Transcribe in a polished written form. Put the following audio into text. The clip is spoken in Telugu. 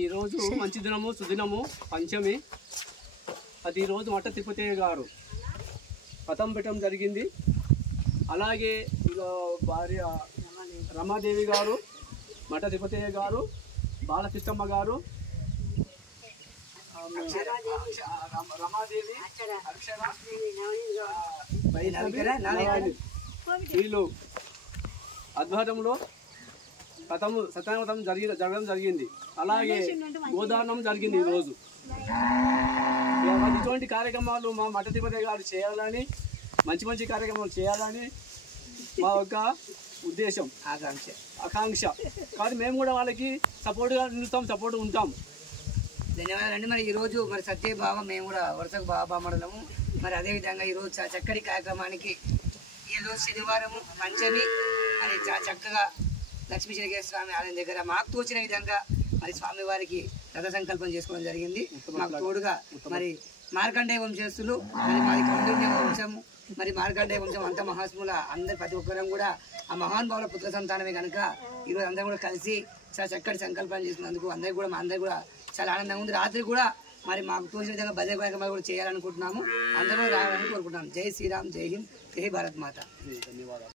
ఈ రోజు మంచి దినము సుదినము పంచమి. అది ఈ రోజు మట్ట తిరుపతి గారు పతం పెట్టడం జరిగింది. అలాగే భార్య రమాదేవి గారు, మఠ తిరుపతి గారు, బాలకృష్ణమ్మ గారు, రమాదేవి, వీళ్ళు ఆధ్వర్యంలో సత్యాగ్రహం జరగడం జరిగింది. అలాగే గోదానం జరిగింది. ఈరోజు ఇటువంటి కార్యక్రమాలు మా మఠ తిరుపతి గారు చేయాలని, మంచి మంచి కార్యక్రమాలు చేయాలని మా యొక్క ఉద్దేశం, ఆకాంక్ష. కానీ మేము కూడా వాళ్ళకి సపోర్ట్గా నిలుస్తాం, సపోర్ట్ ఉంటాం. ధన్యవాదాలండి. మరి ఈరోజు మరి సత్యభావం మేము కూడా వరుసకు బాబా మండలము మరి అదేవిధంగా ఈరోజు చక్కటి కార్యక్రమానికి ఈరోజు శనివారము పంచమి మరి చక్కగా లక్ష్మీశ్వర స్వామి ఆలయం దగ్గర మాకు తోచిన విధంగా మరి స్వామివారికి రథ సంకల్పం చేసుకోవడం జరిగింది. మాకు తోడుగా మరి మార్కండేయ వంశస్థులు, మరి మాది కౌండిన్య వంశము, మరి మార్కండేయ వంశం అంత మహాత్ముల అందరు ప్రతి ఒక్కరం కూడా ఆ మహానుభావుల పుత్ర సంతానమే కనుక ఈరోజు అందరం కూడా కలిసి చాలా చక్కటి సంకల్పాలు చేసినందుకు అందరికి కూడా మా అందరికి కూడా చాలా ఆనందంగా ఉంది. రాత్రి కూడా మరి మాకు తోచిన విధంగా భజన కార్యక్రమాలు కూడా చేయాలనుకుంటున్నాము. అందరూ రావాలని కోరుకుంటున్నాం. జై శ్రీరామ్, జై హింద్, జై భారత్ మాత. ధన్యవాదాలు.